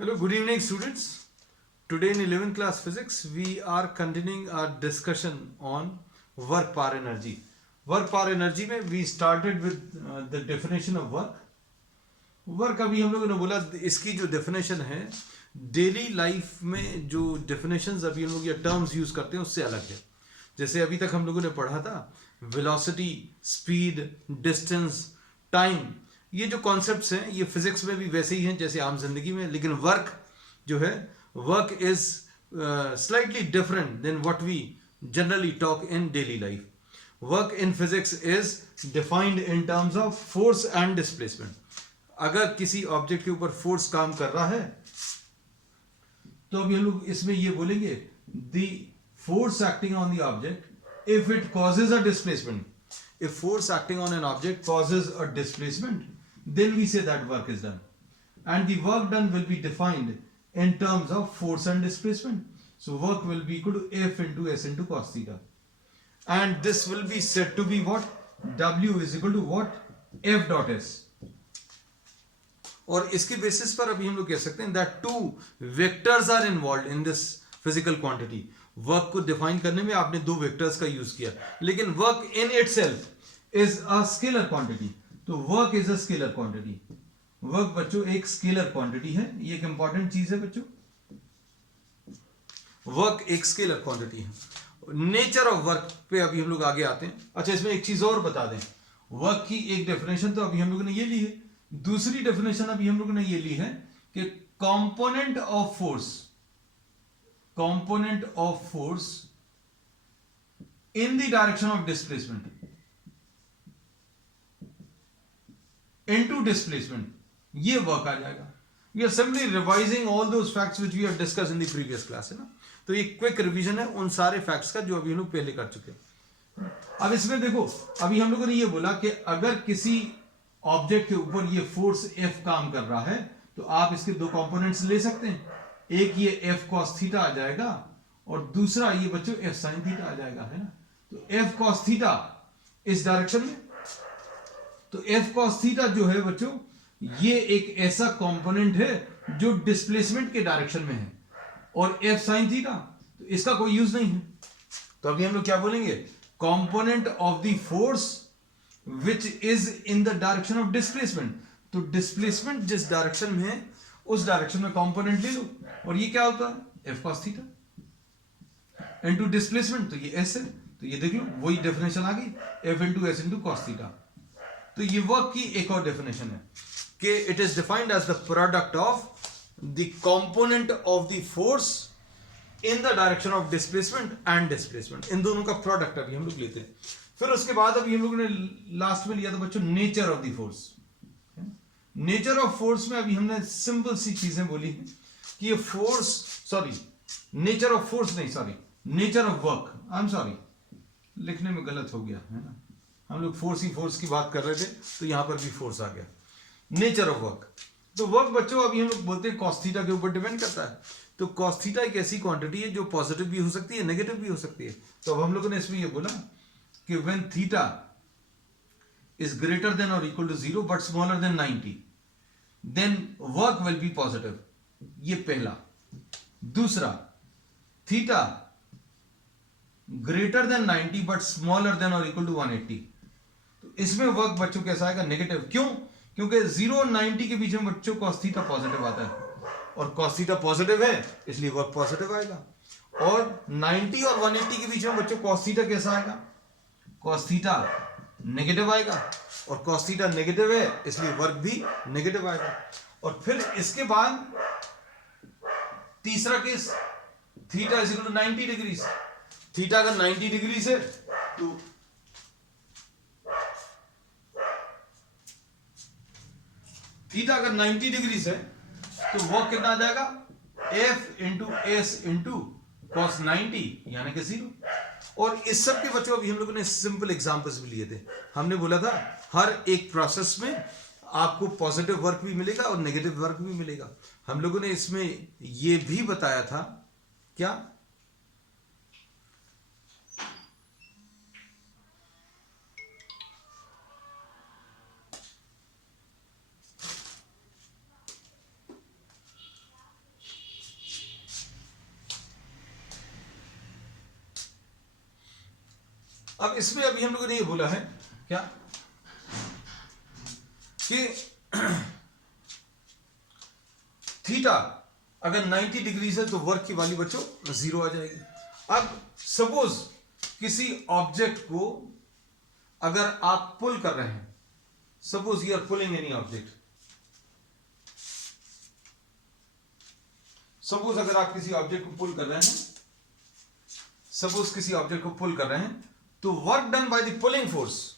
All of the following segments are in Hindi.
Hello, good evening, students. Today in 11th class physics, we are continuing our discussion on work power energy. Work power energy में we started with the definition of work. Work अभी हम लोगों ने बोला इसकी जो डेफिनेशन है डेली लाइफ में जो डेफिनेशंस अभी हम लोग या टर्म्स यूज करते हैं उससे अलग है. जैसे अभी तक हम लोगों ने पढ़ा था वेलोसिटी, स्पीड, डिस्टेंस, टाइम, ये जो कॉन्सेप्ट्स हैं ये फिजिक्स में भी वैसे ही हैं जैसे आम जिंदगी में. लेकिन वर्क जो है work is slightly different than what we generally talk in daily life. Work in physics is defined in terms of force and displacement. अगर किसी ऑब्जेक्ट के ऊपर फोर्स काम कर रहा है तो अभी हम लोग इसमें ये बोलेंगे the force acting on the object if it causes a displacement. If force acting on an object causes a displacement, then we say that work is done. And the work done will be defined in terms of force and displacement. So work will be equal to F into S into cos theta. And this will be said to be what? W is equal to what? F dot S. और इसके बेसिस पर अभी हम लोग कह सकते हैं that two vectors are involved in this physical quantity. Work को डिफाइन करने में आपने दो वेक्टर्स का यूज किया, लेकिन work in itself is a scalar quantity. तो work is a scalar quantity. Work बच्चों एक स्केलर क्वांटिटी है, ये एक इंपॉर्टेंट चीज है बच्चों. वर्क एक स्केलर क्वांटिटी है. नेचर ऑफ वर्क पे अभी हम लोग आगे आते हैं. अच्छा, इसमें एक चीज और बता दें. वर्क की एक डेफिनेशन तो अभी हम लोगों ने ये ली है. दूसरी डेफिनेशन अभी हम लोगों ने ये ली है कि component of force, component of force in the direction of displacement into displacement, ये वर्क आ जाएगा. We are simply revising all those facts which we have discussed in the previous class, है ना. तो ये क्विक रिवीजन है उन सारे फैक्ट्स का जो अभी हम लोग पहले कर चुके हैं. अब इसमें देखो, अभी हम लोगों ने ये बोला कि अगर किसी ऑब्जेक्ट के ऊपर ये फोर्स F काम कर रहा है तो आप इसके दो कंपोनेंट्स ले सकते हैं. एक ये F cos थीटा आ जाएगा और दूसरा ये बच्चों F sin थीटा आ जाएगा, है ना. तो F cos थीटा इस डायरेक्शन में, तो F cos थीटा जो है बच्चों ये एक ऐसा कंपोनेंट है जो डिस्प्लेसमेंट के डायरेक्शन में है, और F sin थीटा तो इसका कोई यूज नहीं है. तो अभी हम लोग क्या बोलेंगे? Component of the force which is in the direction of displacement. तो डिस्प्लेसमेंट जिस डायरेक्शन में है उस डायरेक्शन में कंपोनेंट ले लो, और ये क्या होता है? F cos theta into displacement, तो ये S है. तो ये देख लो वही डेफिनेशन आ गई, F into S into cos theta. तो ये वर्क की एक और डेफिनेशन है कि it is defined as the product of the component of the force in the direction of displacement and displacement. इन दोनों का प्रोडक्ट अभी हम लोग लेते हैं. फिर उसके बाद अभी हम लोगों ने लास्ट में लिया था बच्चों nature of the force. Nature of force में अभी हमने सिंपल सी चीजें बोली हैं कि ये force, sorry nature of force नहीं, sorry nature of work, I am sorry लिखने में गलत हो गया, है ना. हम लोग फोर्स ही फोर्स की बात कर रहे थे तो यहां पर भी फोर्स आ गया. नेचर ऑफ वर्क, तो वर्क बच्चों अभी हम लोग बोलते हैं cos थीटा के ऊपर डिपेंड करता है. तो cos थीटा एक ऐसी क्वांटिटी है जो पॉजिटिव भी हो सकती है, नेगेटिव भी हो सकती है. तो अब हम लोगों ने इसमें ये बोला कि when theta is greater than or equal to 0 but smaller than 90, then work will be positive. ये पहला. दूसरा, theta greater than 90 but smaller than or equal to 180, तो इसमें वर्क बच्चों कैसा आएगा? नेगेटिव. क्यों? क्योंकि 0 और 90 के बीच में बच्चों cos थीटा पॉजिटिव आता है, और cos थीटा पॉजिटिव है इसलिए वर्क पॉजिटिव आएगा. और 90 और 180 के बीच में बच्चों cos थीटा कैसा आएगा? cos थीटा नेगेटिव आएगा, और cos थीटा नेगेटिव है इसलिए वर्क भी नेगेटिव आएगा. और फिर इसके बाद तीसरा case, theta is equal to 90 degree. Theta अगर 90 डिग्री से, तो थीटा अगर 90 डिग्री से तो वर्क कितना आ जाएगा? F into S into cos 90 यानी कि 0. और इस सब के बच्चों अभी हम लोगों ने सिंपल एग्जांपल्स भी लिए थे. हमने बोला था हर एक प्रोसेस में आपको पॉजिटिव वर्क भी मिलेगा और नेगेटिव वर्क भी मिलेगा. हम लोगों ने इसमें ये भी बताया था क्या? अब इसमें अभी हम लोगों ने ये बोला है क्या कि थीटा अगर 90 डिग्रीज है तो वर्क की वैल्यू बच्चों 0 आ जाएगी। अब सपोज किसी ऑब्जेक्ट को अगर आप पुल कर रहे हैं, suppose you are pulling any object, suppose अगर आप किसी ऑब्जेक्ट को पुल कर रहे हैं, सपोज किसी ऑब्जेक्ट को पुल कर रहे हैं, तो work done by the pulling force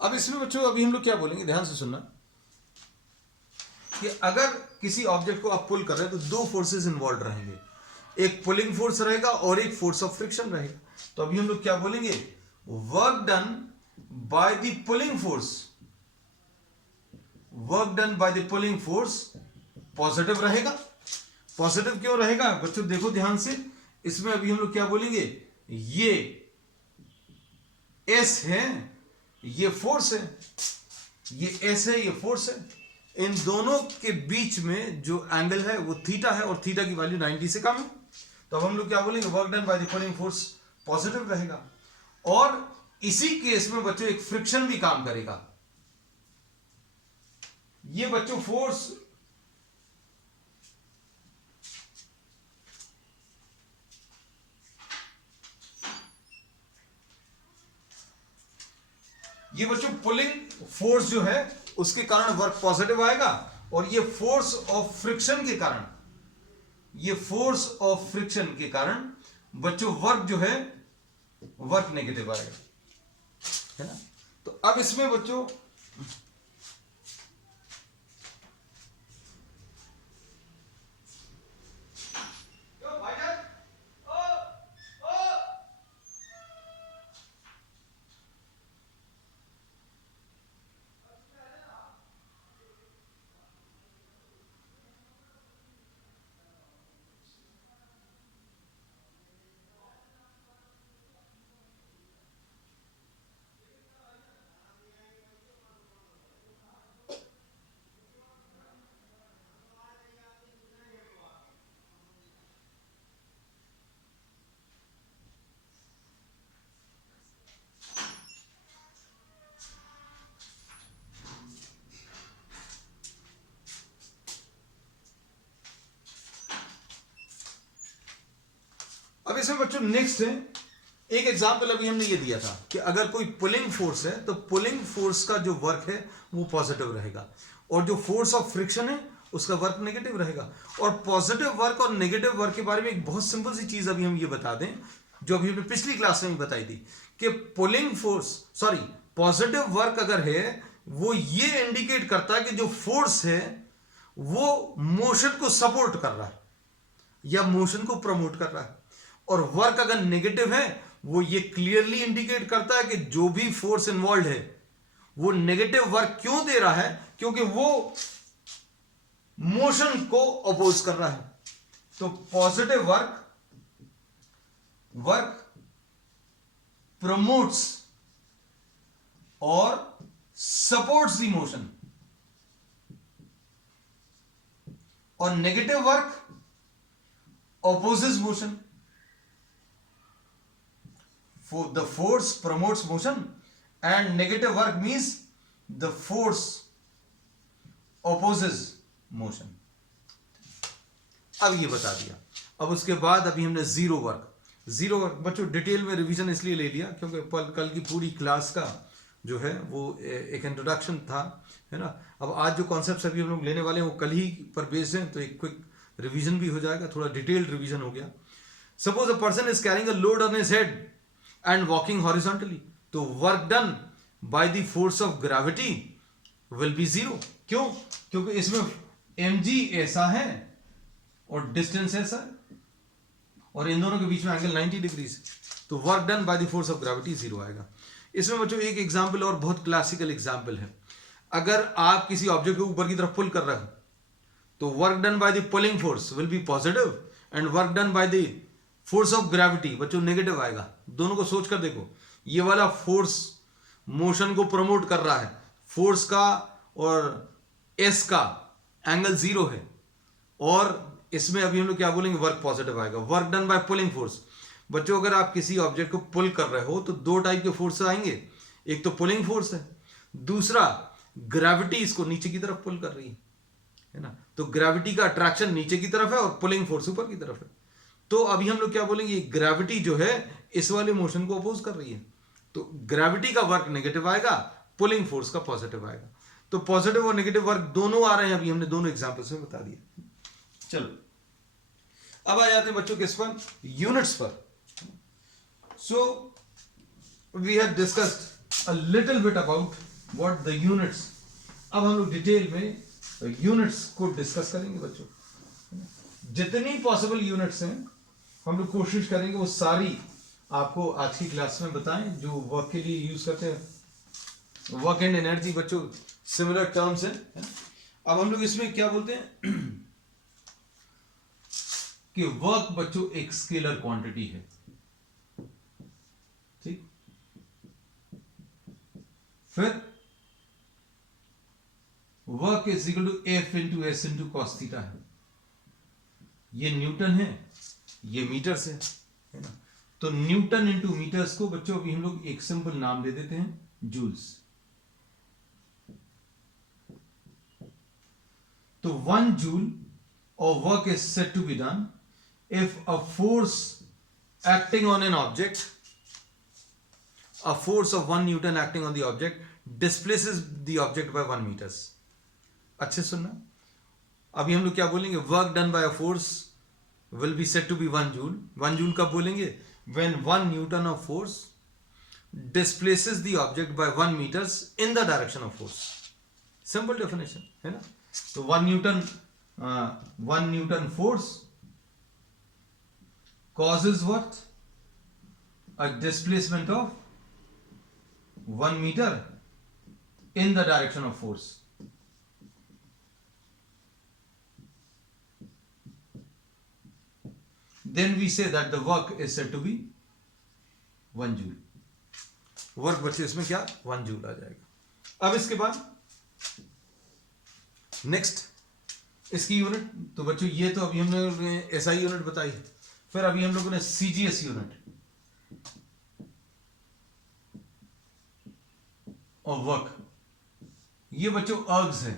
अब इसमें बच्चों अभी हम लोग क्या बोलेंगे, ध्यान से सुनना, कि अगर किसी ऑब्जेक्ट को आप पुल कर रहे हैं तो दो फोर्सेस इन्वॉल्व रहेंगे, एक पुलिंग फोर्स रहेगा और एक फोर्स ऑफ फ्रिक्शन रहेगा। तो अभी हम लोग क्या बोलेंगे, work done by the pulling force, work done by the pulling force positive रहेगा। पॉजिटिव क्यों रहेगा बच्चों, देखो ध्यान से, इसमें अभी हम लोग क्या बोलेंगे, ये एस है, ये फोर्स है, ये एस है, ये फोर्स है, इन दोनों के बीच में जो एंगल है वो थीटा है और थीटा की वैल्यू 90 से कम है। तो अब हम लोग क्या बोलेंगे, work done by the pulling force positive रहेगा। और इसी केस में बच्चों एक फ्रिक्शन भी काम करेगा। ये बच्चों फोर्स ये बच्चों पुलिंग फोर्स जो है उसके कारण वर्क पॉजिटिव आएगा, और ये फोर्स ऑफ फ्रिक्शन के कारण, ये फोर्स ऑफ फ्रिक्शन के कारण बच्चों वर्क जो है वर्क नेगेटिव आएगा, है ना। तो अब इसमें बच्चों अब इसमें बच्चों नेक्स्ट है एक एग्जाम्पल, अभी हमने ये दिया था कि अगर कोई पुलिंग फोर्स है तो पुलिंग फोर्स का जो वर्क है वो पॉजिटिव रहेगा, और जो फोर्स ऑफ फ्रिक्शन है उसका वर्क नेगेटिव रहेगा। और पॉजिटिव वर्क और नेगेटिव वर्क के बारे में एक बहुत सिंपल सी चीज अभी हम ये बता दें, जो अभी हमने पिछली क्लास में बताई थी, कि pulling force, sorry, positive work अगर है वो ये इंडिकेट करता है कि जो फोर्स है वो मोशन को सपोर्ट कर रहा है या मोशन को प्रमोट कर रहा है। और वर्क अगर नेगेटिव है वो ये क्लियरली इंडिकेट करता है कि जो भी फोर्स इन्वॉल्व है वो नेगेटिव वर्क क्यों दे रहा है, क्योंकि वो मोशन को अपोज कर रहा है। तो पॉजिटिव वर्क प्रमोट्स और सपोर्ट्स द मोशन, और negative work opposes motion. For the force promotes motion and negative work means the force opposes motion. अब ये बता दिया। अब उसके बाद अभी हमने जीरो वर्क बच्चों डिटेल में रिवीजन इसलिए ले लिया क्योंकि कल की पूरी क्लास का जो है वो एक इंट्रोडक्शन था, है ना। अब आज जो कॉन्सेप्ट्स अभी हम लोग लेने वाले हैं वो कल ही पर बेस्ड हैं, तो एक क्विक रिवीजन भी हो जाएगा, थोड़ा डिटेल्ड रिवीजन हो गया। Suppose a person is carrying a load on his head and walking horizontally, तो work done by the force of gravity will be zero. क्यों? क्योंकि इसमें mg ऐसा है और डिस्टेंस ऐसा है, और इन दोनों के बीच में एंगल 90 डिग्री है, तो work done by the force of gravity zero आएगा। इसमें बच्चों एक एग्जाम्पल और बहुत क्लासिकल एग्जाम्पल है। अगर आप किसी ऑब्जेक्ट को ऊपर की तरफ पुल कर रहे हो तो work done by the pulling force will B positive and work done by the force of gravity बच्चों नेगेटिव आएगा। दोनों को सोच कर देखो, ये वाला फोर्स मोशन को प्रमोट कर रहा है, फोर्स का और एस का एंगल 0 है, और इसमें अभी हम लोग क्या बोलेंगे, वर्क पॉजिटिव आएगा। Work done bye pulling force, बच्चों अगर आप किसी ऑब्जेक्ट को पुल कर रहे हो तो दो टाइप के फोर्स आएंगे, एक तो पुलिंग फोर्स है, दूसरा ग्रेविटी इसको नीचे की तरफ पुल कर रही है ना। तो ग्रेविटी का अट्रैक्शन नीचे की तरफ है और पुलिंग फोर्स ऊपर की तरफ है। तो अभी हम लोग क्या बोलेंगे, ग्रेविटी जो है इस वाले मोशन को अपोज कर रही है, तो ग्रेविटी का वर्क नेगेटिव आएगा, पुलिंग फोर्स का पॉजिटिव आएगा। तो पॉजिटिव और नेगेटिव वर्क दोनों आ रहे हैं, अभी हमने दोनों एग्जांपल्स में बता दिया। चलो अब आ जाते हैं बच्चों किस पर, यूनिट्स पर। So we have discussed a little bit about what the units. अब हम लोग डिटेल में यूनिट्स को डिस्कस करेंगे बच्चों। जितनी पॉसिबल यूनिट्स हैं हम लोग कोशिश करेंगे वो सारी आपको आज की क्लास में बताएं, जो वर्क के लिए यूज करते हैं। वर्क एंड एनर्जी बच्चों सिमिलर टर्म्स हैं। अब हम लोग इसमें क्या बोलते हैं कि वर्क बच्चों एक स्केलर क्वांटिटी है, ठीक। फिर work is equal to F into S into cos theta है। ये न्यूटन है, ये मीटर्स है ना। तो न्यूटन इंटू मीटर्स को बच्चों अभी हम लोग एक सिंपल नाम दे देते हैं, जूल्स। तो 1 joule of work is said to be done if a force acting on an object, a force of 1 Newton acting on the object displaces the object by 1 meters। अच्छे सुनना, अभी हम लोग क्या बोलेंगे, work done by a force will be said to be 1 joule. 1 joule कब बोलेंगे, when 1 Newton of force displaces the object by 1 meters in the direction of force। Simple definition है ना। तो 1 Newton force causes what, a displacement of 1 meter in the direction of force। Then we say that the work is said to be 1 joule। Work बच्चे इसमें क्या 1 जूल आ जाएगा। अब इसके बाद नेक्स्ट इसकी यूनिट, तो बच्चों ये तो अभी हमने एसआई यूनिट बताई। फिर अभी हम लोगों ने सीजीएस यूनिट और वर्क, ये बच्चों अर्ग्स है,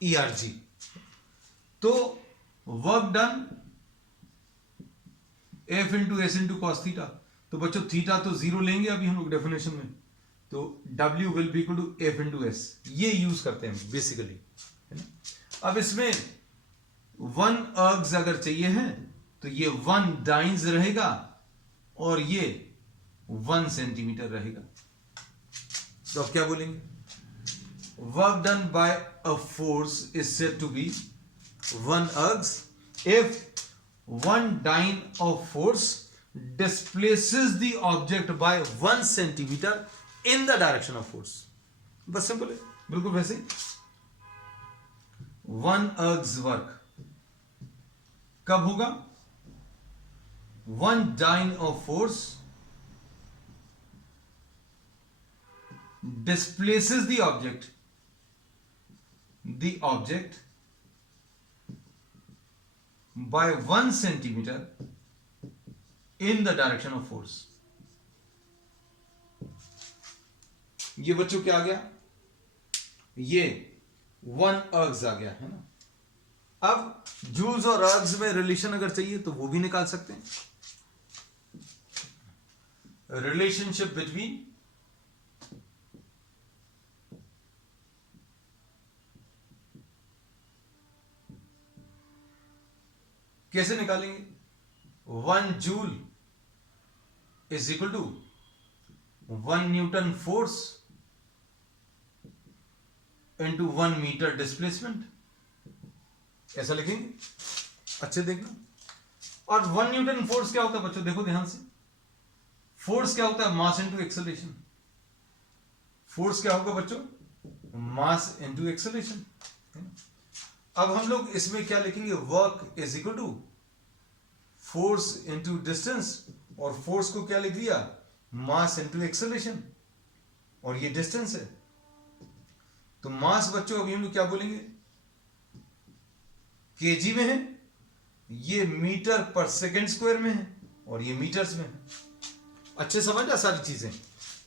ईआरजी। तो work done F into S into cos theta. तो बच्चों थीटा तो 0 लेंगे अभी हम लोग डेफिनेशन में, तो W will be equal to F into S, ये यूज करते हैं बेसिकली, है ना। अब इसमें 1 अर्ग्स अगर चाहिए है तो ये 1 डाइन्स रहेगा और ये 1 सेंटीमीटर रहेगा। तो अब क्या बोलेंगे, work done by a force is said to be 1 ergs if 1 dyne of force displaces the object by 1 centimeter in the direction of force। बस सिंपल है, बिल्कुल वैसे ही। 1 ergs work कब होगा, 1 dyne of force displaces the object by 1 centimeter in the direction of force। ये बच्चों क्या आ गया, ये 1 ergs आ गया, है ना। अब जूल्स और अर्ग्स में रिलेशन अगर चाहिए तो वो भी निकाल सकते हैं। रिलेशनशिप बिटवीन कैसे निकालेंगे, 1 joule is equal to 1 newton force into 1 metre displacement, ऐसा लिखेंगे। अच्छे देखना, और 1 न्यूटन फोर्स क्या होता है बच्चों, देखो ध्यान से, फोर्स क्या होता है, मास इंटू एक्सेलरेशन। फोर्स क्या होगा बच्चों, मास इनटू एक्सेलरेशन। अब हम लोग इसमें क्या लिखेंगे, work is equal to force into distance, और फोर्स को क्या लिख दिया, मास इनटू एक्सेलरेशन, और ये डिस्टेंस है। तो मास बच्चों अभी हम लोग क्या बोलेंगे, केजी में है, ये मीटर पर सेकेंड स्क्वायर में है, और ये मीटर्स में है। अच्छे समझ आ सारी चीजें।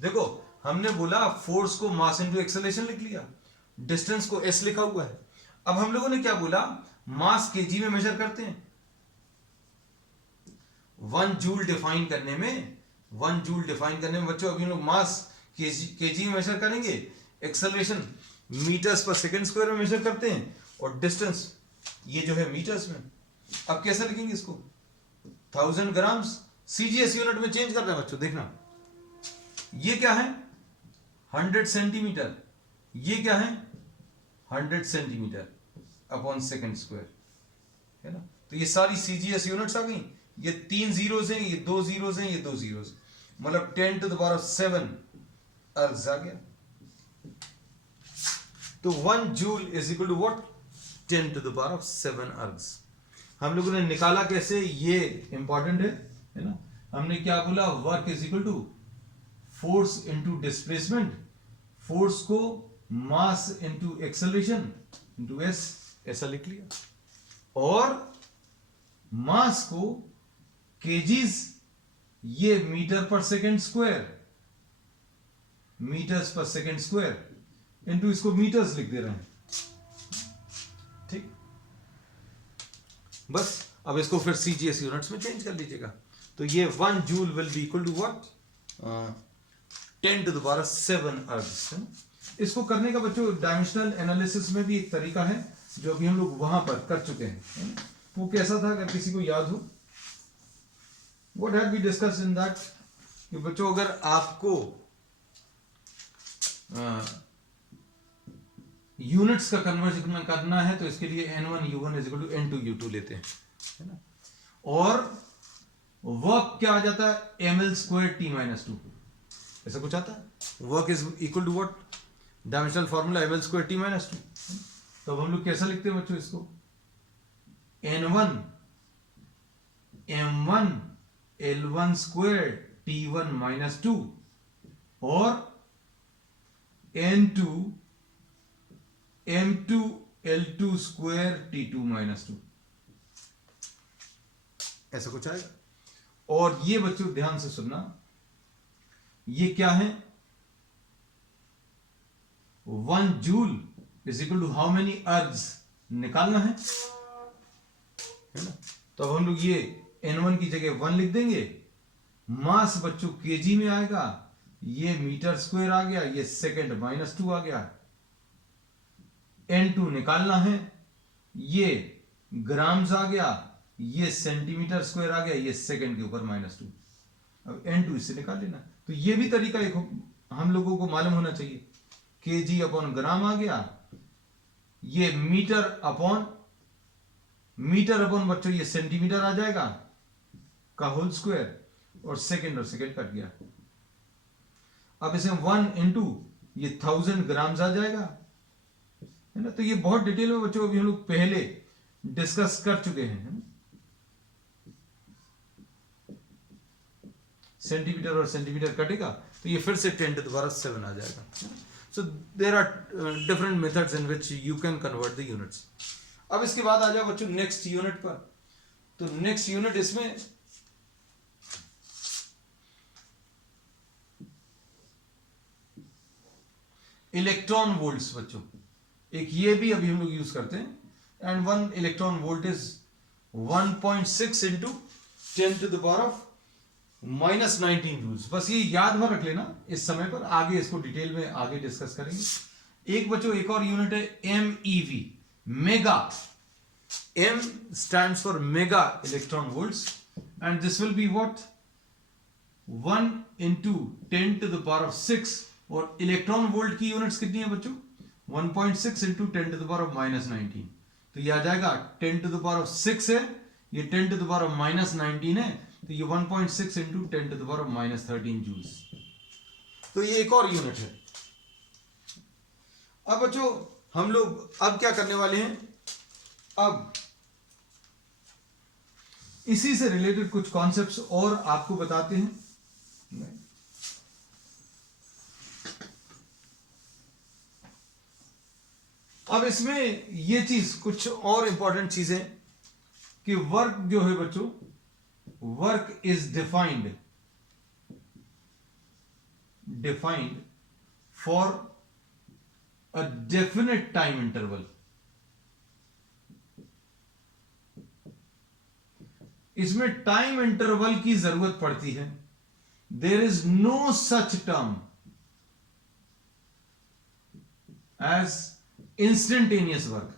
देखो हमने बोला फोर्स को मास इनटू एक्सेलरेशन लिख लिया, डिस्टेंस को एस लिखा हुआ है। अब हम लोगों ने क्या बोला, मास केजी में मेजर करते हैं। 1 जूल डिफाइन करने में, 1 जूल डिफाइन करने में बच्चों अभी हम लोग मास केजी में मेजर करेंगे, एक्सेलरेशन मीटर्स पर सेकंड स्क्वायर में मेजर करते हैं, और डिस्टेंस ये जो है मीटर्स में। अब कैसे लिखेंगे इसको, 1000 ग्राम्स, सीजीएस यूनिट में चेंज कर रहे हैं बच्चों, देखना ये क्या है 100 सेंटीमीटर, ये क्या है 100 सेंटीमीटर अपॉन सेकंड स्क्वायर, है ना। तो ये सारी सीजीएस यूनिट्स आ गई, ये 3 जीरोस हैं, ये 2 जीरोस हैं, ये 2 जीरोस, मतलब 10 टू द पावर 7 अर्ग्स आ गया। तो 1 joule is equal to what, 10 to the power 7 ergs. हम लोगों ने निकाला कैसे, ये इंपॉर्टेंट है ना। हमने क्या बोला, work is equal to force into displacement, force को mass into acceleration into s, ऐसा लिख लिया, और मास को केजीज, ये मीटर पर सेकेंड स्क्वायर, मीटर्स पर सेकेंड स्क्वायर इनटू इसको मीटर्स लिख दे रहे हैं, ठीक। बस अब इसको फिर सीजीएस यूनिट्स में चेंज कर लीजिएगा। तो ये 1 joule will be equal to what, 10 to the power 7 ergs. इसको करने का बच्चों डायमेंशनल एनालिसिस में भी एक तरीका है जो अभी हम लोग वहां पर कर चुके हैं। वो कैसा था, अगर किसी को याद हो, what have we discussed in that, कि बच्चों अगर आपको यूनिट्स का कन्वर्जन करना है तो इसके लिए n1 u1 is equal to n2 u2 लेते हैं, है ना। और वर्क क्या आ जाता है, ml स्क्वायर t माइनस 2, ऐसा कुछ आता है। Work is equal to what, dimensional formula ml square t minus 2। तो अब हम लोग कैसा लिखते हैं बच्चों इसको, n1 m1 l1 square t1 minus 2, और n2 m2 l2 square t2 minus 2, ऐसा कुछ आएगा। और ये बच्चों ध्यान से सुनना, ये क्या है, 1 joule is equal to how many ergs निकालना है ना। तो अब हम लोग ये n1 की जगह 1 लिख देंगे, मास बच्चों केजी में आएगा, ये मीटर स्क्वायर आ गया, ये सेकंड माइनस 2 आ गया, n2 निकालना है, ये ग्राम्स आ गया, ये सेंटीमीटर स्क्वायर आ गया, ये सेकंड के ऊपर माइनस 2। अब n2 इससे निकाल लेना। तो ये भी तरीका एक हम लोगों को मालूम होना चाहिए, केजी अपॉन ग्राम आ गया, ये मीटर अपॉन बच्चों ये सेंटीमीटर आ जाएगा का होल स्क्वायर, और सेकंड कट गया। अब इसे 1 इंटू ये 1000 ग्राम्स आ जाएगा, है ना। तो ये बहुत डिटेल में बच्चों अभी हम लोग पहले डिस्कस कर चुके हैं, है ना? सेंटीमीटर और सेंटीमीटर कटेगा तो ये फिर से 10 टू द पावर 7 आ जाएगा। So there are different methods in which you can convert the units. अब इसके बाद आ जाओ बच्चों नेक्स्ट यूनिट पर। तो नेक्स्ट यूनिट इसमें इलेक्ट्रॉन वोल्ट्स बच्चों, एक ये भी अभी हम लोग यूज करते हैं, and 1 electron volt is 1.6 into 10 to the power of -19 joules. बस ये याद में रख लेना इस समय पर, आगे इसको डिटेल में आगे डिस्कस करेंगे। एक बच्चों एक और यूनिट है MEV, mega. M stands for mega electron volts and this will be what, 1 into 10 to the power of 6, और इलेक्ट्रॉन वोल्ट की यूनिट्स कितनी है बच्चों, 1.6 into 10 to the power of -19। तो ये आ जाएगा 10 to the power of 6 है, ये 10 to the power of -19 है, तो ये 1.6 into 10 to the power of -13 joules. तो ये एक और यूनिट है। अब बच्चों हम लोग अब क्या करने वाले हैं, अब इसी से रिलेटेड कुछ कॉन्सेप्ट्स और आपको बताते हैं। अब इसमें ये चीज कुछ और इंपॉर्टेंट चीजें कि वर्क जो है बच्चों, work is defined for a definite time interval. इसमें टाइम इंटरवल की जरूरत पड़ती है। There is no such term as instantaneous work.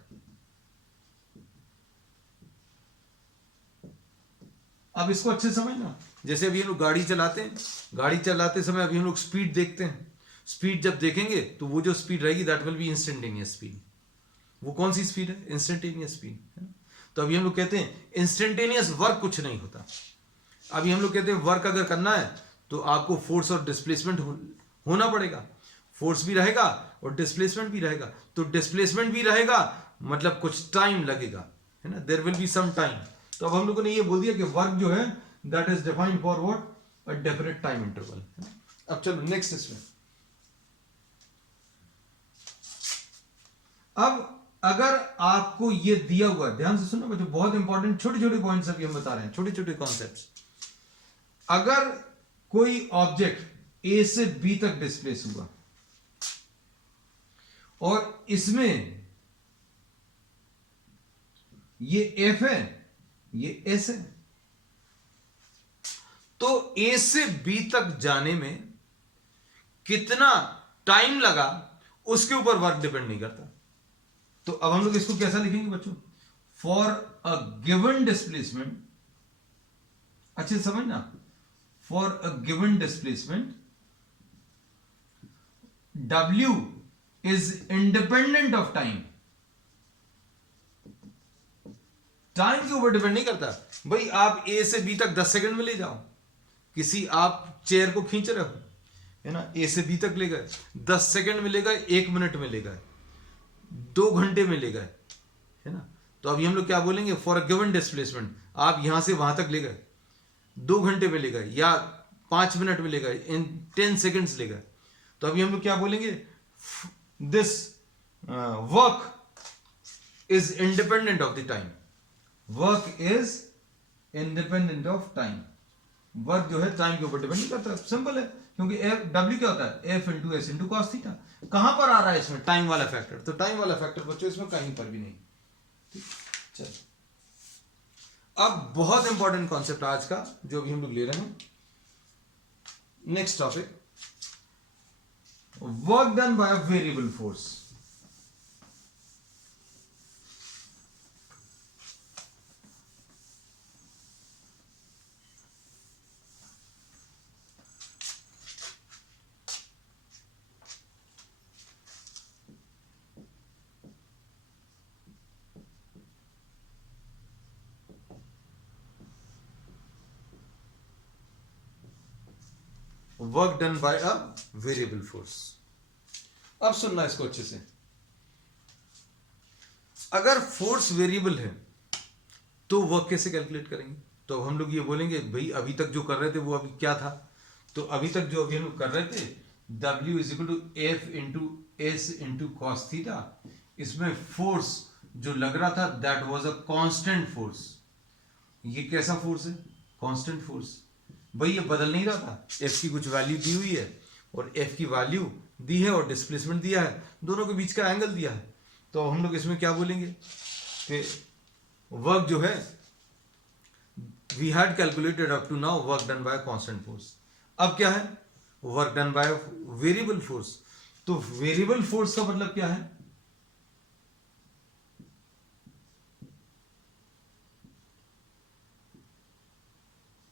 अब इसको अच्छे से समझना, जैसे अभी हम लोग गाड़ी चलाते हैं, गाड़ी चलाते समय अभी हम लोग स्पीड देखते हैं, स्पीड जब देखेंगे तो वो जो स्पीड रहेगी that will be instantaneous speed. वो कौन सी स्पीड है? इंस्टेंटेनियस स्पीड है ना। तो अभी हम लोग कहते हैं इंस्टेंटेनियस वर्क कुछ नहीं होता। अभी हम लोग कहते हैं वर्क अगर करना है तो आपको फोर्स और डिस्प्लेसमेंट होना पड़ेगा। फोर्स भी रहेगा और डिस्प्लेसमेंट भी रहेगा। तो डिस्प्लेसमेंट भी रहेगा मतलब कुछ टाइम लगेगा, है ना, there will be some time. तो अब हम लोगों ने ये बोल दिया कि वर्क जो है that is defined for what, a definite time interval. अब चलो नेक्स्ट इसमें। अब अगर आपको ये दिया हुआ, ध्यान से सुनो बच्चों, बहुत इंपॉर्टेंट छोटे छोटे पॉइंट्स अभी हम बता रहे हैं, छोटे छोटे कॉन्सेप्ट्स। अगर कोई ऑब्जेक्ट ए से बी तक डिस्प्लेस हुआ और इसमें ये एफ है, ये एस है, तो ए से बी तक जाने में कितना टाइम लगा उसके ऊपर वर्क डिपेंड नहीं करता। तो अब हम लोग इसको कैसा लिखेंगे बच्चों? फॉर अ गिवन डिस्प्लेसमेंट, अच्छे से समझना, for a given displacement W is independent of time. Time के ऊपर डिपेंड नहीं करता। भाई आप ए से बी तक 10 सेकंड में ले जाओ, किसी आप चेयर को खींच रहे हो, है ना, ए से बी तक ले गए, 10 सेकंड में ले गए, 1 मिनट में ले गए, 2 घंटे में ले गए, है ना। तो अभी हम लोग क्या बोलेंगे? फॉर अ गिवन डिस्प्लेसमेंट आप यहां से वहां तक ले गए, 2 घंटे में ले गए या 5 मिनट में ले गए, इन 10 सेकेंड्स ले गए। तो अभी हम लोग क्या बोलेंगे? This work is independent of the time. Work is independent of time. Work जो है टाइम के ऊपर डिपेंड नहीं करता, सिंपल है, क्योंकि एफ डब्ल्यू क्या होता है? F into S into cos theta. कहां पर आ रहा है इसमें? टाइम वाला फैक्टर। तो टाइम वाला फैक्टर बच्चों इसमें कहीं पर भी नहीं। चलो अब बहुत इंपॉर्टेंट कॉन्सेप्ट आज का जो अभी हम लोग ले रहे हैं, next topic, work done by a variable force. Work done by a variable force. अब सुनना इसको अच्छे से। अगर फोर्स वेरिएबल है तो वर्क कैसे कैलकुलेट करेंगे? तो हम लोग ये बोलेंगे भाई अभी तक जो कर रहे थे वो अभी क्या था? तो अभी तक जो अभी हम लोग कर रहे थे W is equal to F into S into cos theta. इसमें फोर्स जो लग रहा था that was a constant force. ये कैसा फोर्स है? Constant force. भाई ये बदल नहीं रहा था, एफ की कुछ वैल्यू दी हुई है और एफ की वैल्यू दी है और डिस्प्लेसमेंट दिया है, दोनों के बीच का एंगल दिया है। तो हम लोग इसमें क्या बोलेंगे कि वर्क जो है we had calculated up to now work done by constant force. अब क्या है? Work done by variable force. तो वेरिएबल फोर्स का मतलब क्या है?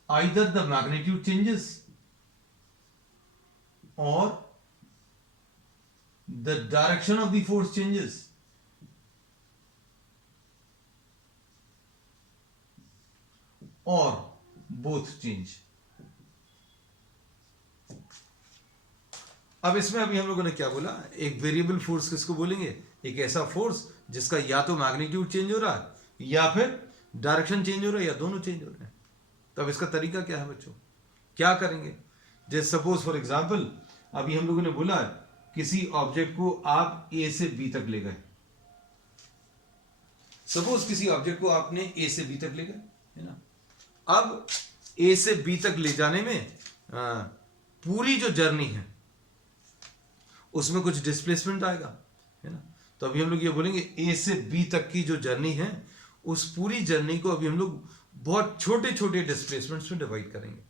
either the magnitude changes or the direction of the force changes, or both change. अब इसमें अभी हम लोगों ने क्या बोला, एक वेरिएबल फोर्स किसको बोलेंगे, एक ऐसा फोर्स जिसका या तो मैग्नीट्यूड चेंज हो रहा है या फिर डायरेक्शन चेंज हो रहा है या दोनों चेंज हो रहे हैं। तो अब इसका तरीका क्या है बच्चों, क्या करेंगे, जैसे सपोज फॉर एग्जांपल अभी हम लोगों ने बोला किसी ऑब्जेक्ट को आप ए से बी तक ले गए, सपोज किसी ऑब्जेक्ट को आपने ए से बी तक ले गए, है ना। अब ए से बी तक ले जाने में पूरी जो जर्नी है उसमें कुछ डिस्प्लेसमेंट आएगा, है ना। तो अभी हम लोग ये बोलेंगे ए से बी तक की जो जर्नी है उस पूरी जर्नी को अभी हम लोग बहुत छोटे छोटे डिस्प्लेसमेंट्स में डिवाइड करेंगे।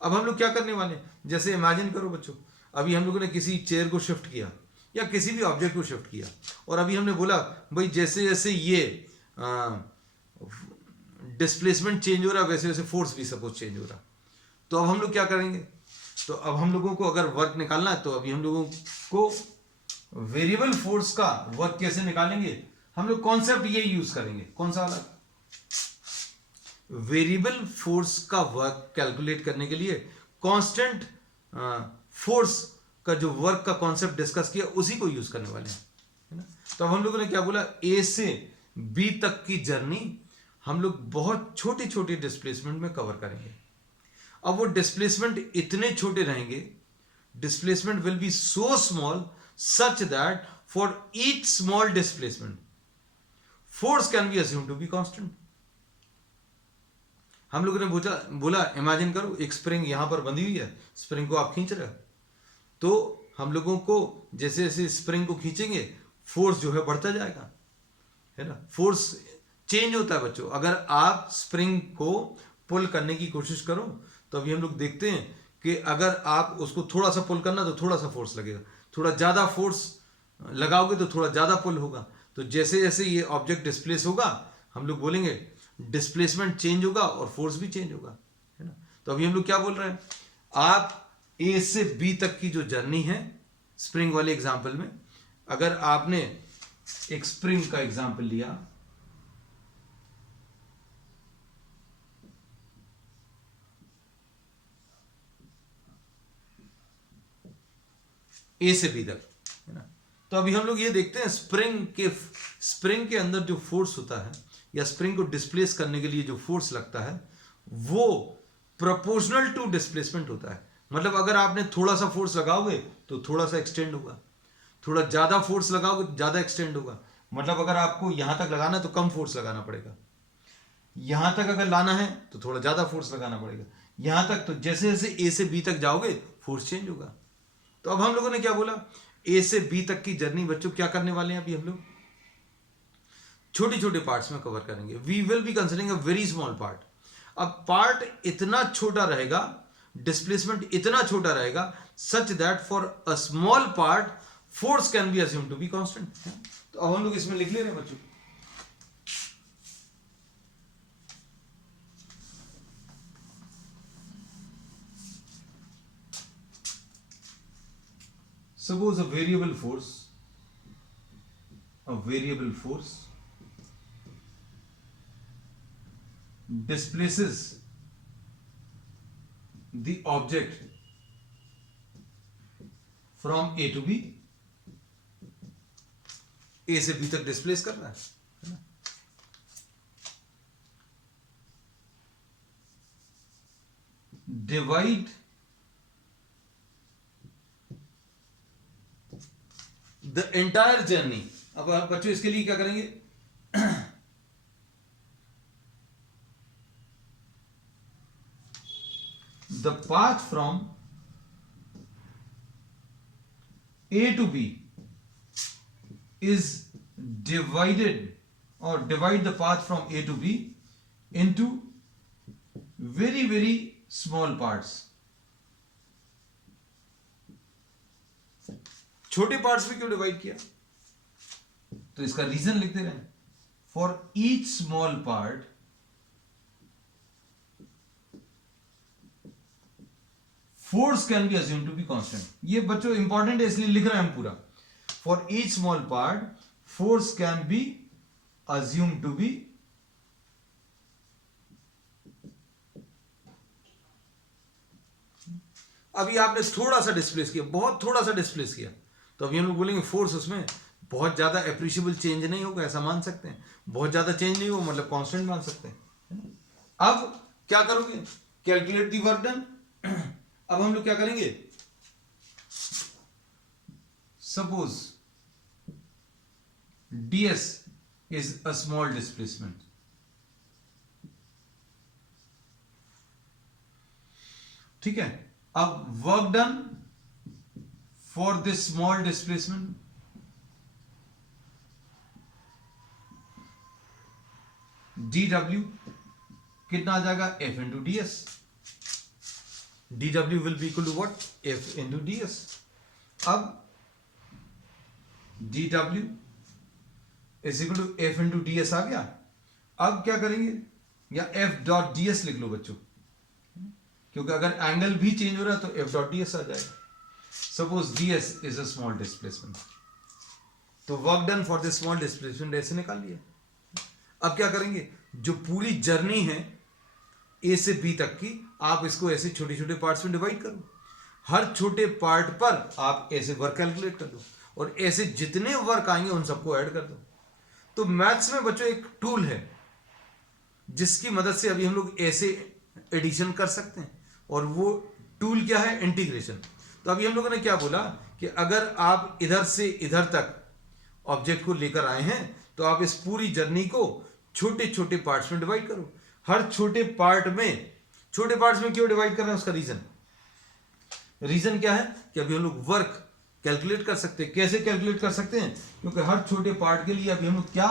अब हम लोग क्या करने वाले हैं, जैसे इमेजिन करो बच्चों, अभी हम लोगों ने किसी चेयर को शिफ्ट किया या किसी भी ऑब्जेक्ट को शिफ्ट किया और अभी हमने बोला भाई जैसे जैसे ये डिस्प्लेसमेंट चेंज हो रहा है वैसे वैसे फोर्स भी सपोज चेंज हो रहा। तो अब हम लोग क्या करेंगे, तो अब हम लोगों को अगर वर्क निकालना है तो अभी हम लोगों को वेरिएबल फोर्स का वर्क कैसे निकालेंगे, हम लोग कॉन्सेप्ट ये यूज करेंगे, कौन सा वाला, वेरिएबल फोर्स का वर्क कैलकुलेट करने के लिए कांस्टेंट फोर्स का जो वर्क का कॉन्सेप्ट डिस्कस किया उसी को यूज करने वाले हैं, है ना। तो अब हम लोगों ने क्या बोला, ए से बी तक की जर्नी हम लोग बहुत छोटी छोटी डिस्प्लेसमेंट में कवर करेंगे। अब वो डिस्प्लेसमेंट इतने छोटे रहेंगे, displacement will be so small such that for each small displacement force can be assumed to be constant. हम लोगों ने बोला इमेजिन करो एक स्प्रिंग यहां पर बंधी हुई है, स्प्रिंग को आप खींच रहे हो, तो हम लोगों को जैसे जैसे स्प्रिंग को खींचेंगे फोर्स जो है बढ़ता जाएगा, है ना। फोर्स चेंज होता है बच्चों, अगर आप स्प्रिंग को पुल करने की कोशिश करो तो अभी हम लोग देखते हैं कि अगर आप उसको थोड़ा सा पुल करना तो थोड़ा सा फोर्स लगेगा, थोड़ा ज्यादा फोर्स लगाओगे तो थोड़ा ज्यादा पुल होगा। तो जैसे जैसे ये ऑब्जेक्ट डिस्प्लेस होगा हम लोग बोलेंगे डिस्प्लेसमेंट चेंज होगा और फोर्स भी चेंज होगा, है ना। तो अभी हम लोग क्या बोल रहे हैं, आप ए से बी तक की जो जर्नी है स्प्रिंग वाले एग्जाम्पल में, अगर आपने एक स्प्रिंग का एग्जाम्पल लिया, ए से बी तक, है ना। तो अभी हम लोग ये देखते हैं स्प्रिंग के अंदर जो फोर्स होता है या स्प्रिंग को डिस्प्लेस करने के लिए जो फोर्स लगता है वो प्रोपोर्शनल टू डिस्प्लेसमेंट होता है। मतलब अगर आपने थोड़ा सा फोर्स लगाओगे तो थोड़ा सा एक्सटेंड होगा, थोड़ा ज्यादा फोर्स लगाओगे तो ज्यादा एक्सटेंड होगा। मतलब अगर आपको यहां तक लगाना है तो कम फोर्स लगाना पड़ेगा, यहां तक अगर लाना है तो थोड़ा ज्यादा फोर्स लगाना पड़ेगा, यहां तक तो जैसे जैसे ए से बी तक जाओगे फोर्स चेंज होगा। तो अब हम लोगों ने क्या बोला, ए से बी तक की जर्नी बच्चों क्या करने वाले हैं, अभी हम लोग छोटे छोटे पार्ट्स में कवर करेंगे। We will be considering a very small part. अब पार्ट इतना छोटा रहेगा, डिस्प्लेसमेंट इतना छोटा रहेगा such that for a small part force can be assumed to be constant. तो अब हम लोग इसमें लिख ले रहे हैं बच्चों, suppose a variable force displaces the object from A to B, A से B तक डिस्प्लेस कर रहा है ना। Divide the entire journey. अब बच्चों इसके लिए क्या करेंगे, the path from A to B is divided or divide the path from A to B into very very small parts। छोटे पार्ट्स में क्यों डिवाइड किया, तो इसका रीजन लिख दे रहे हैं, for each small part force can be assumed to be constant. ये बच्चों इंपॉर्टेंट है इसलिए लिख रहे हैं हम पूरा, for each small part force can be assumed to be अभी आपने थोड़ा सा डिस्प्लेस किया, बहुत थोड़ा सा डिस्प्लेस किया, तो अभी हम लोग बोलेंगे फोर्स उसमें बहुत ज़्यादा एप्रिशिएबल चेंज नहीं होगा, ऐसा मान सकते हैं। बहुत ज़्यादा चेंज नहीं होगा मतलब कांस्टेंट मान सकते हैं। अब क्या करोगे, कैलकुलेट दी वर्क डन। अब हम लोग क्या करेंगे, suppose ds is a small displacement, ठीक है। अब work done for this small displacement, dw कितना आ जाएगा, f into d s. dw will be equal to what, f into d s. अब dw is equal to f into d s आ गया। अब क्या करेंगे, या f डॉट डी एस लिख लो बच्चों, क्योंकि अगर एंगल भी चेंज हो रहा है तो f डॉट डी एस आ जाएगा। Suppose ds is a small displacement, तो work done for this small displacement ऐसे निकाल लिया। अब क्या करेंगे, जो पूरी जर्नी है ए से बी तक की, आप इसको ऐसे छोटे छोटे पार्ट्स में डिवाइड करो। हर छोटे पार्ट पर आप ऐसे वर्क कैलकुलेट कर दो, और ऐसे जितने वर्क आएंगे उन सबको ऐड कर दो। तो मैथ्स में बच्चों एक टूल है जिसकी मदद से अभी हम लोग ऐसे एडिशन कर सकते हैं, और वो टूल क्या है, इंटीग्रेशन। तो अभी हम लोगों ने क्या बोला कि अगर आप इधर से इधर तक ऑब्जेक्ट को लेकर आए हैं तो आप इस पूरी जर्नी को छोटे छोटे पार्ट्स में डिवाइड करो। हर छोटे पार्ट्स में क्यों डिवाइड कर रहे हैं, उसका रीजन क्या है कि अभी हम लोग वर्क कैलकुलेट कर सकते हैं। कैसे कैलकुलेट कर सकते हैं, क्योंकि हर छोटे पार्ट के लिए अभी हम लोग क्या,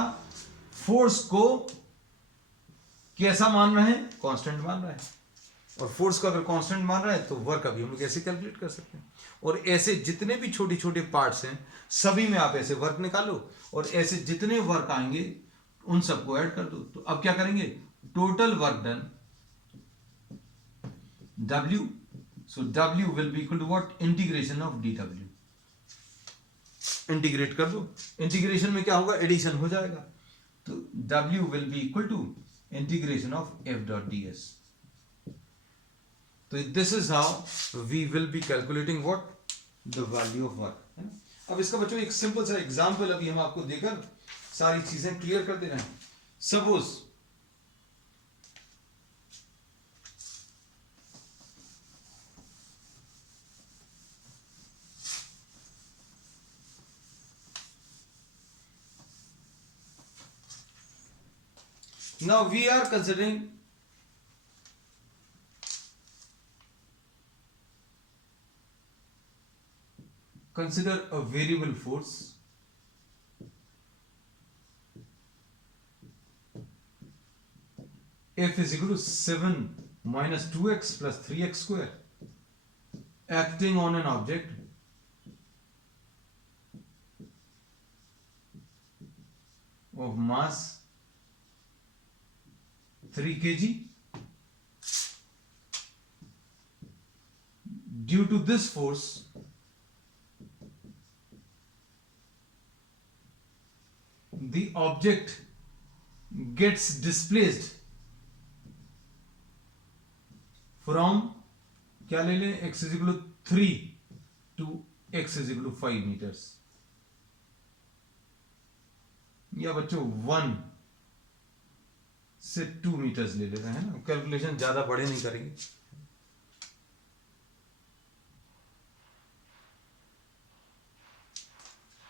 फोर्स को कैसा मान रहे हैं, कांस्टेंट मान रहे हैं। और फोर्स को अगर कांस्टेंट मान रहा है तो वर्क अभी हम लोग ऐसे कैलकुलेट कर सकते हैं। और ऐसे जितने भी छोटे छोटे पार्ट्स हैं सभी में आप ऐसे वर्क निकालो, और ऐसे जितने वर्क आएंगे उन सबको ऐड कर दो। तो अब क्या करेंगे, total work done W, so W will be equal to what, integration of dW। Integrate कर दो, इंटीग्रेशन में क्या होगा, एडिशन हो जाएगा। तो W will be equal to integration of f dot ds। तो this is how we will be calculating what, the value of work, है ना। अब इसका बच्चों एक सिंपल सा एग्जांपल अभी हम आपको देकर सारी चीजें क्लियर कर दे रहे हैं। Suppose now we are considering a variable force F is equal to 7 minus 2x plus 3x square acting on an object of mass 3 kg. Due to this force, the object gets displaced from, क्या ले लें, x is equal to 3 to x is equal to 5 meters, या बच्चों 1 से 2 मीटर्स ले लेते हैं ना, कैलकुलेशन ज्यादा बड़े नहीं करेंगे।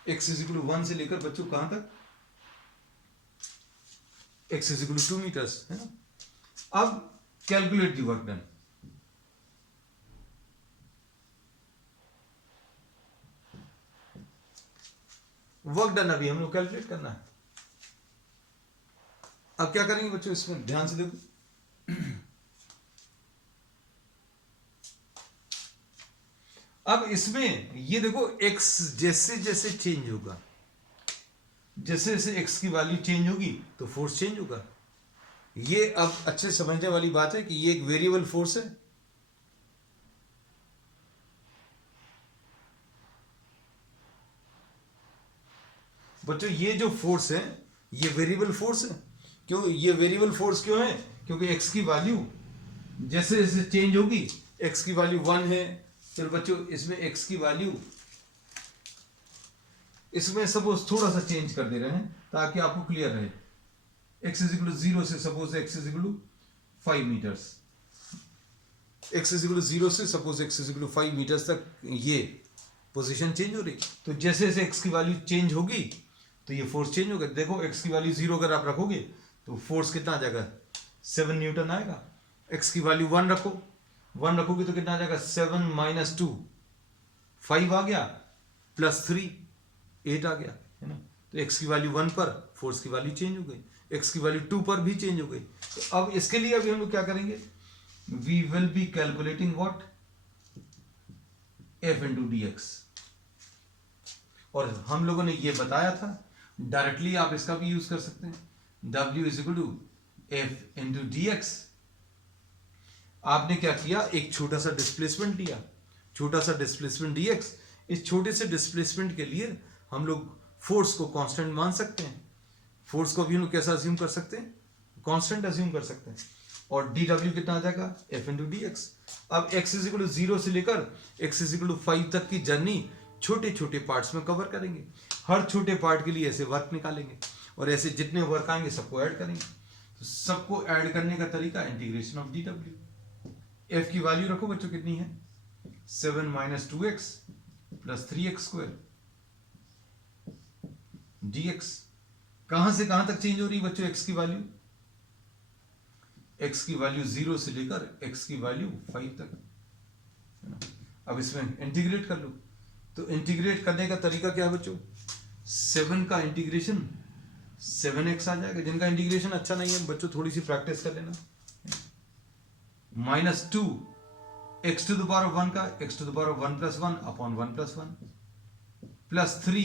x is equal to 1 से लेकर बच्चों कहां तक, x is equal to 2 metres, है ना। अब calculate the work done. Work done अभी हम लोग कैलकुलेट करना है। अब क्या करेंगे बच्चों, इसमें ध्यान से देखो। अब इसमें ये देखो, x जैसे जैसे चेंज होगा, जैसे जैसे x की वैल्यू चेंज होगी तो फोर्स चेंज होगा। ये अब अच्छे समझने वाली बात है कि ये एक वेरिएबल फोर्स है। बच्चों ये जो फोर्स है ये वेरिएबल फोर्स है। क्यों ये वेरिएबल फोर्स क्यों है, क्योंकि x की वैल्यू जैसे जैसे चेंज होगी, x की वैल्यू 1 है, चलो बच्चों, इसमें x की वैल्यू, इसमें सपोज थोड़ा सा चेंज कर दे रहे हैं ताकि आपको क्लियर रहे। x इज इक्वल 0 से suppose x is equal 5 metres, x is equal 0 से suppose x is equal 5 metres तक ये पोजीशन चेंज हो रही। तो जैसे जैसे x की वैल्यू चेंज होगी तो ये फोर्स चेंज होगा। देखो x की वैल्यू 0 अगर आप रखोगे तो फोर्स कितना आ जाएगा, 7 न्यूटन आएगा। x की वैल्यू 1 रखो, 1 रखोगे तो कितना आ जाएगा, 7 माइनस 2 5 आ गया, प्लस 3 8 आ गया, है ना। तो x की वैल्यू 1 पर फोर्स की वैल्यू चेंज हो गई, x की वैल्यू 2 पर भी चेंज हो गई। तो अब इसके लिए अभी हम लोग क्या करेंगे, we will be calculating what, f into D X. और हम लोगों ने ये बताया था, डायरेक्टली आप इसका भी यूज कर सकते हैं, w is equal to F into D X. आपने क्या किया, एक छोटा सा डिस्प्लेसमेंट लिया, छोटा सा डिस्प्लेसमेंट dx। इस छोटे से डिस्प्लेसमेंट के लिए हम लोग फोर्स को कांस्टेंट मान सकते हैं। फोर्स को भी हम लोग कैसा अज्यूम कर सकते हैं, कांस्टेंट अज्यूम कर सकते हैं। और dw कितना आ जाएगा, f इंटू डी एक्स। अब x इज इक्वल टू 0 से लेकर x इज इक्वल टू 5 तक की जर्नी छोटे छोटे पार्ट्स में कवर करेंगे। हर छोटे पार्ट के लिए ऐसे वर्क निकालेंगे और ऐसे जितने वर्क आएंगे सबको ऐड करेंगे। तो सबको ऐड करने का तरीका इंटीग्रेशन ऑफ dw। f की वैल्यू रखो बच्चों, कितनी है, 7 minus 2x plus 3x square dx। कहां से कहां तक चेंज हो रही है बच्चों x की वैल्यू, x की वैल्यू 0 से लेकर x की वैल्यू 5 तक, है ना। अब इसमें इंटीग्रेट कर लो, तो इंटीग्रेट करने का तरीका क्या है बच्चों, 7 का इंटीग्रेशन 7x आ जाएगा। जिनका इंटीग्रेशन अच्छा नहीं है बच्चों, थोड़ी सी प्रैक्टिस कर लेना। Minus 2 x to the power of 1 का x to the power of 1 plus 1 upon 1 plus 1 plus 3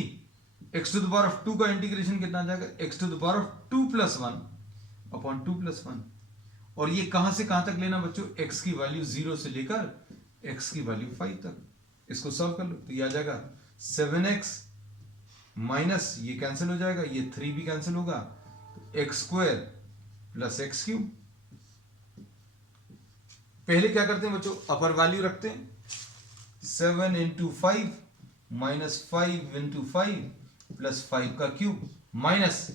x to the power of 2 का इंटीग्रेशन कितना आ जाएगा, x to the power of 2 plus 1 upon 2 plus 1। और ये कहां से कहां तक लेना बच्चों, x की वैल्यू 0 से लेकर x की वैल्यू 5 तक। इसको सॉल्व कर लो तो ये आ जाएगा 7x माइनस ये कैंसिल हो जाएगा, ये 3 भी कैंसिल होगा, तो x square plus x cube. पहले क्या करते हैं बच्चों, अपर वैल्यू रखते हैं, 7 इंटू 5 माइनस 5 इंटू 5 प्लस 5 का क्यूब माइनस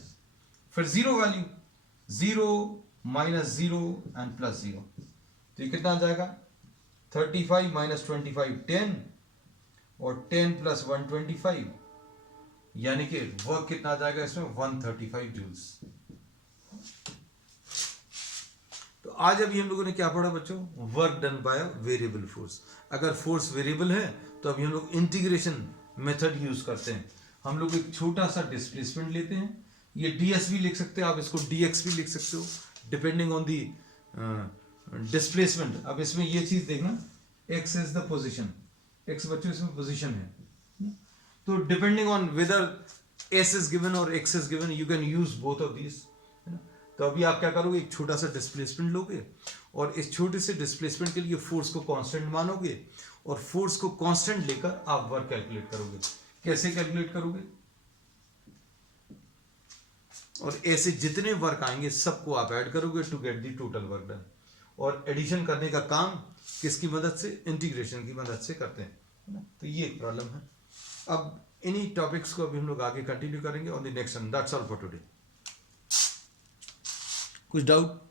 फिर 0 वैल्यू, 0 माइनस 0 एंड प्लस 0। तो ये कितना आ जाएगा, 35 माइनस 25 10 और 10 प्लस 1 25, यानी कि वर्क कितना आ जाएगा इसमें, 135 जूल्स। तो आज अभी हम लोगों ने क्या पढ़ा बच्चों, work done by variable force. अगर फोर्स वेरिएबल है तो अभी हम लोग इंटीग्रेशन मेथड यूज करते हैं। हम लोग एक छोटा सा डिस्प्लेसमेंट लेते हैं, ये ds भी लिख सकते हैं आप, इसको dx भी लिख सकते हो, डिपेंडिंग ऑन दी डिस्प्लेसमेंट। अब इसमें ये चीज देखना, x is the position, x बच्चों इसमें पोजीशन है, तो depending on whether s is given और x is given, you can use both of these. तो अभी आप क्या करोगे, एक छोटा सा डिस्प्लेसमेंट लोगे और इस छोटे से डिस्प्लेसमेंट के लिए फोर्स को कांस्टेंट मानोगे और फोर्स को कांस्टेंट लेकर आप वर्क कैलकुलेट करोगे। कैसे कैलकुलेट करोगे, और ऐसे जितने वर्क आएंगे सबको आप ऐड करोगे to get the total work done. और एडिशन करने का काम किसकी मदद से, इंटीग्रेशन की मदद से करते हैं, है ना। तो ये एक प्रॉब्लम है। अब इन्हीं टॉपिक्स को अभी हम लोग आगे कंटिन्यू करेंगे on the next one. That's all for today. कुछ डाउट?